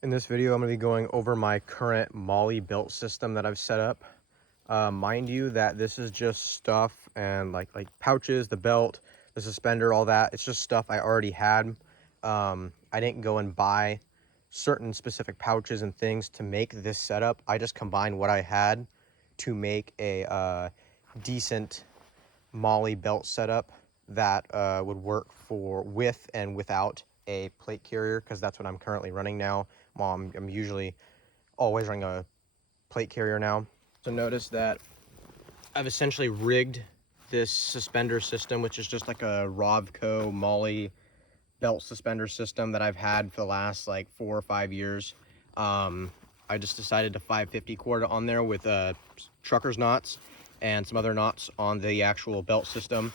In this video, I'm going to be going over my current Molly belt system that I've set up. Mind you that this is just stuff and like pouches, the belt, the suspender, all that. It's just stuff I already had. I didn't go and buy certain specific pouches and things to make this setup. I just combined what I had to make a decent Molly belt setup that would work for with and without a plate carrier, because that's what I'm currently running now. I'm usually always running a plate carrier now. So notice that I've essentially rigged this suspender system, which is just like a Rovco Molly belt suspender system that I've had for the last like 4 or 5 years. I just decided to 550 cord on there with trucker's knots and some other knots on the actual belt system.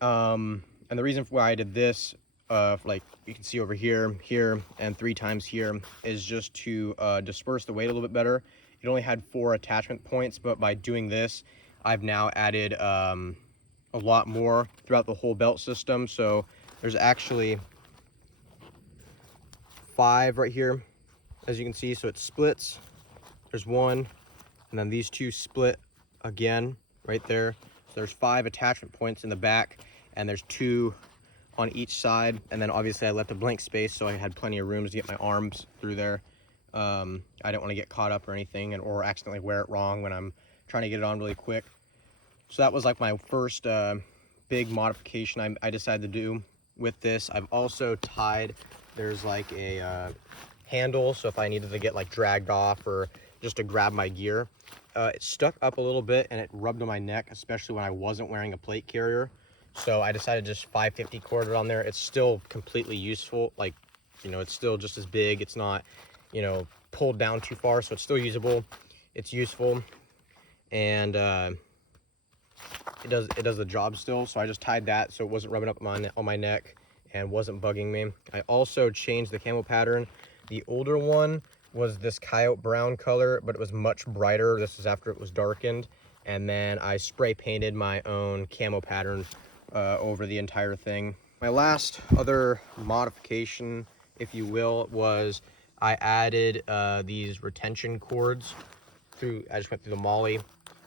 And the reason why I did this, like you can see over here, and 3 times here, is just to disperse the weight a little bit better. It only had 4 attachment points, but by doing this, I've now added a lot more throughout the whole belt system. So there's actually 5 right here, as you can see. So it splits. There's 1, and then these 2 split again right there. So there's 5 attachment points in the back, and there's 2 on each side. And then obviously I left a blank space so I had plenty of room to get my arms through there. I didn't want to get caught up or anything or accidentally wear it wrong when I'm trying to get it on really quick. So that was like my first big modification I decided to do with this. I've also tied, there's like a handle, so if I needed to get like dragged off or just to grab my gear, it stuck up a little bit and it rubbed on my neck, especially when I wasn't wearing a plate carrier. So I decided just 550 cord it on there. It's still completely useful. Like, you know, it's still just as big. It's not, you know, pulled down too far, so it's still usable. It's useful, and it does the job still. So I just tied that so it wasn't rubbing up on my neck and wasn't bugging me. I also changed the camo pattern. The older one was this coyote brown color, but it was much brighter. This was after it was darkened. And then I spray painted my own camo pattern over the entire thing. My last other modification, if you will, was I added these retention cords I just went through the Molly,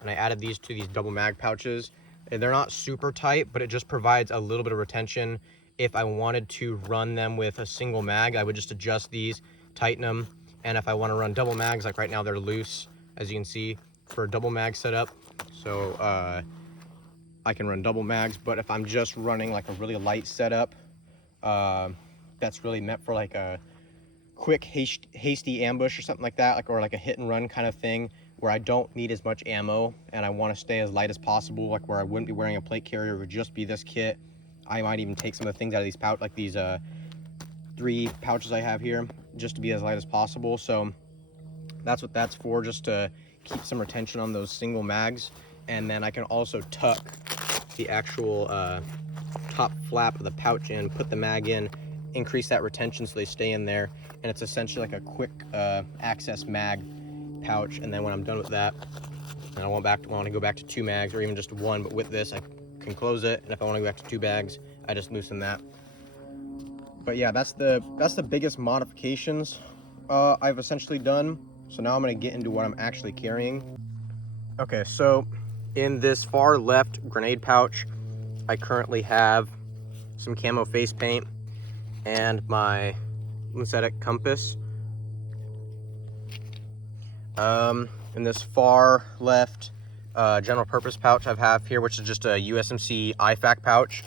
and I added these to these double mag pouches. And they're not super tight, but it just provides a little bit of retention. If I wanted to run them with a single mag, I would just adjust these, tighten them. And if I want to run double mags, like right now they're loose, as you can see, for a double mag setup. So I can run double mags, but if I'm just running like a really light setup, that's really meant for like a quick hasty ambush or something like that, like, or like a hit and run kind of thing, where I don't need as much ammo and I want to stay as light as possible, like where I wouldn't be wearing a plate carrier. It would just be this kit. I might even take some of the things out of these pouch, like these 3 pouches I have here, just to be as light as possible. So that's what that's for, just to keep some retention on those single mags. And then I can also tuck the actual top flap of the pouch in, put the mag in, increase that retention so they stay in there. And it's essentially like a quick access mag pouch. And then when I'm done with that, and I want to go back to 2 mags or even just 1, but with this I can close it, and if I want to go back to 2 bags, I just loosen that. But yeah, that's the biggest modifications I've essentially done. So now I'm going to get into what I'm actually carrying. Okay, so in this far left grenade pouch, I currently have some camo face paint and my synthetic compass. In this far left general purpose pouch I have here, which is just a USMC IFAC pouch,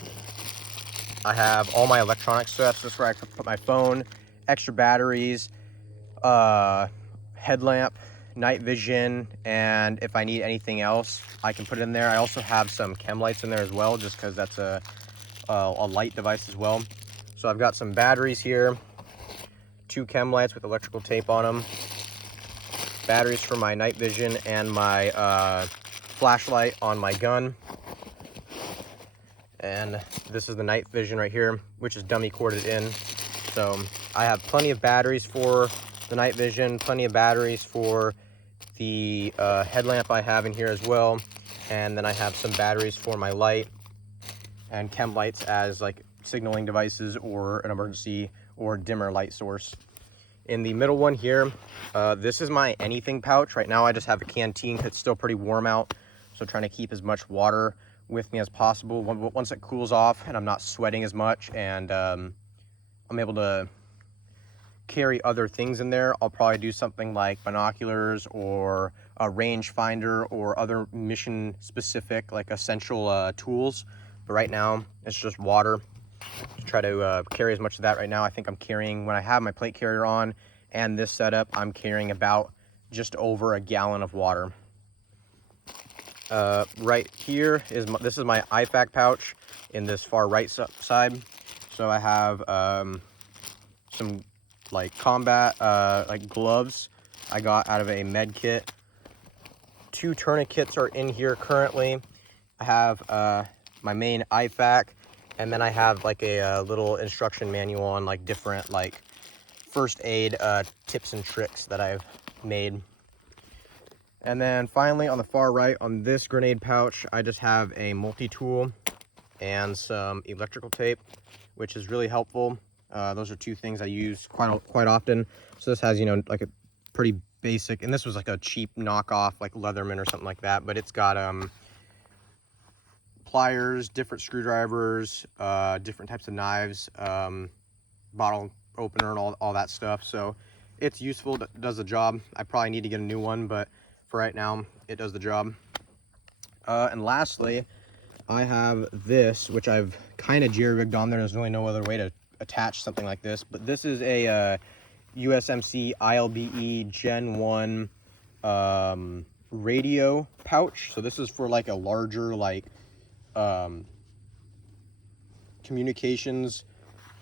I have all my electronic stuff. So that's where I put my phone, extra batteries, headlamp, night vision, and if I need anything else, I can put it in there. I also have some chem lights in there as well, just because that's a light device as well. So I've got some batteries here, 2 chem lights with electrical tape on them, batteries for my night vision, and my flashlight on my gun. And this is the night vision right here, which is dummy corded in. So I have plenty of batteries for the night vision, plenty of batteries for the headlamp I have in here as well. And then I have some batteries for my light and chem lights as like signaling devices or an emergency or dimmer light source. In the middle one here, this is my anything pouch. Right now I just have a canteen because it's still pretty warm out. So trying to keep as much water with me as possible. Once it cools off and I'm not sweating as much and I'm able to carry other things in there, I'll probably do something like binoculars or a range finder or other mission specific like essential tools. But right now it's just water. Try to carry as much of that right now. I think I'm carrying, when I have my plate carrier on and this setup, I'm carrying about just over a gallon of water. Right here is this is my IFAK pouch in this far right side. So I have some like combat like gloves I got out of a med kit. 2 tourniquets are in here currently. I have my main IFAK, and then I have like a little instruction manual on like different like first aid tips and tricks that I've made. And then finally on the far right on this grenade pouch, I just have a multi-tool and some electrical tape, which is really helpful. Those are 2 things I use quite often. So this has, you know, like a pretty basic, and this was like a cheap knockoff like Leatherman or something like that, but it's got pliers, different screwdrivers, different types of knives, bottle opener and all that stuff. So it's useful, does the job. I probably need to get a new one, but for right now it does the job. And lastly, I have this, which I've kind of jerry-rigged on there. There's really no other way to attach something like this, but this is a USMC ILBE Gen 1 radio pouch. So this is for like a larger like communications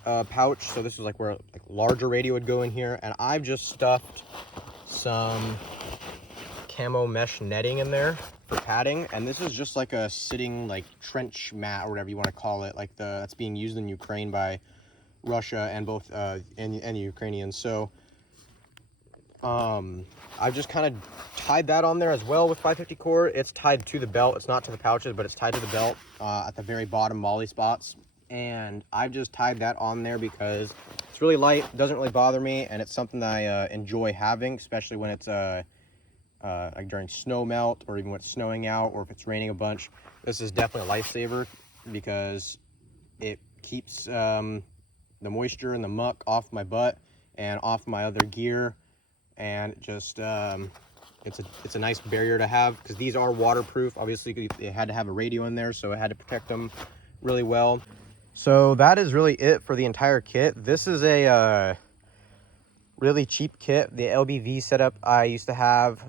pouch. So this is like where like larger radio would go in here, and I've just stuffed some camo mesh netting in there for padding, and this is just like a sitting like trench mat or whatever you want to call it, like that's being used in Ukraine by Russia and both and Ukrainians. So I've just kind of tied that on there as well with 550 cord. It's tied to the belt. It's not to the pouches, but it's tied to the belt at the very bottom molly spots. And I've just tied that on there because it's really light, doesn't really bother me, and it's something that I enjoy having, especially when it's like during snow melt or even when it's snowing out or if it's raining a bunch. This is definitely a lifesaver because it keeps the moisture and the muck off my butt and off my other gear, and it just it's a nice barrier to have because these are waterproof. Obviously they had to have a radio in there, so it had to protect them really well. So that is really it for the entire kit. This is a really cheap kit. The LBV setup I used to have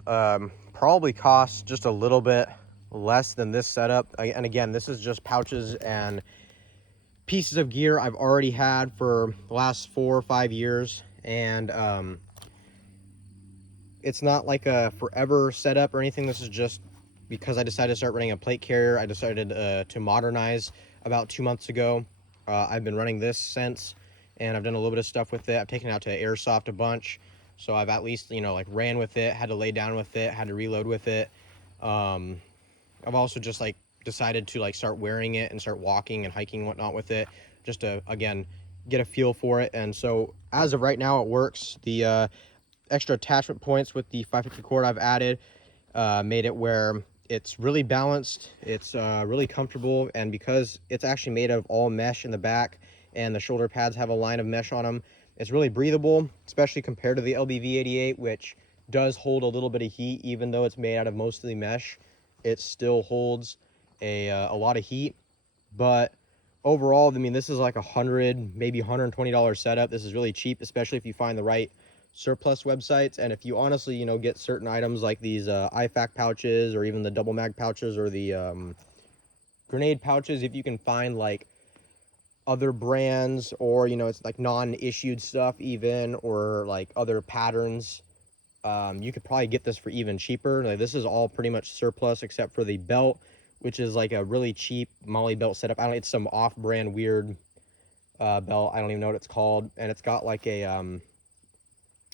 probably cost just a little bit less than this setup. And again, this is just pouches and pieces of gear I've already had for the last 4 or 5 years, and it's not like a forever setup or anything. This is just because I decided to start running a plate carrier. I decided to modernize about 2 months ago. I've been running this since, and I've done a little bit of stuff with it. I've taken it out to airsoft a bunch, so I've at least, you know, like ran with it, had to lay down with it, had to reload with it. I've also just like decided to like start wearing it and start walking and hiking and whatnot with it, just to again get a feel for it. And so as of right now it works. The extra attachment points with the 550 cord I've added made it where it's really balanced, it's really comfortable, and because it's actually made of all mesh in the back and the shoulder pads have a line of mesh on them, it's really breathable, especially compared to the LBV88, which does hold a little bit of heat. Even though it's made out of mostly mesh, it still holds a lot of heat. But overall, I mean, this is like $100, maybe $120 setup. This is really cheap, especially if you find the right surplus websites, and if you honestly, you know, get certain items like these IFAK pouches or even the double mag pouches or the grenade pouches. If you can find like other brands, or you know, it's like non-issued stuff even, or like other patterns, you could probably get this for even cheaper. Like, this is all pretty much surplus except for the belt, which is like a really cheap Molly belt setup. I don't know, it's some off-brand weird belt. I don't even know what it's called, and it's got like a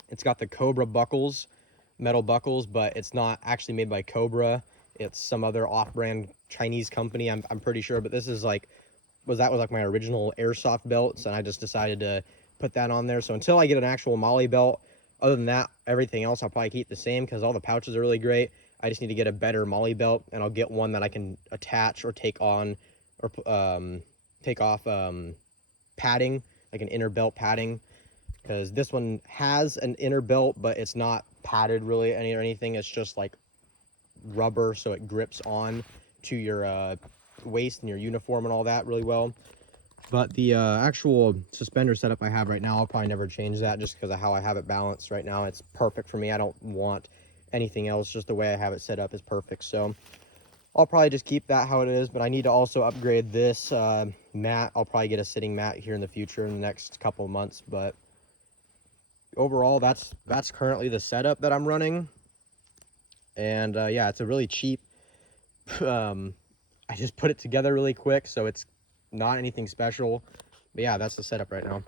it's got the Cobra buckles, metal buckles, but it's not actually made by Cobra. It's some other off-brand Chinese company, I'm pretty sure. But this is like, was like my original airsoft belts, and I just decided to put that on there. So until I get an actual Molly belt, Other than that, everything else I'll probably keep the same because all the pouches are really great. I just need to get a better molly belt, and I'll get one that I can attach or take on or take off padding, like an inner belt padding, because this one has an inner belt, but it's not padded really or anything. It's just like rubber, so it grips on to your waist and your uniform and all that really well. But the actual suspender setup I have right now, I'll probably never change that just because of how I have it balanced right now. It's perfect for me. I don't want anything else. Just the way I have it set up is perfect. So I'll probably just keep that how it is, but I need to also upgrade this mat. I'll probably get a sitting mat here in the future in the next couple of months. But overall, that's currently the setup that I'm running. And yeah, it's a really cheap, I just put it together really quick, so it's not anything special. But yeah, that's the setup right now.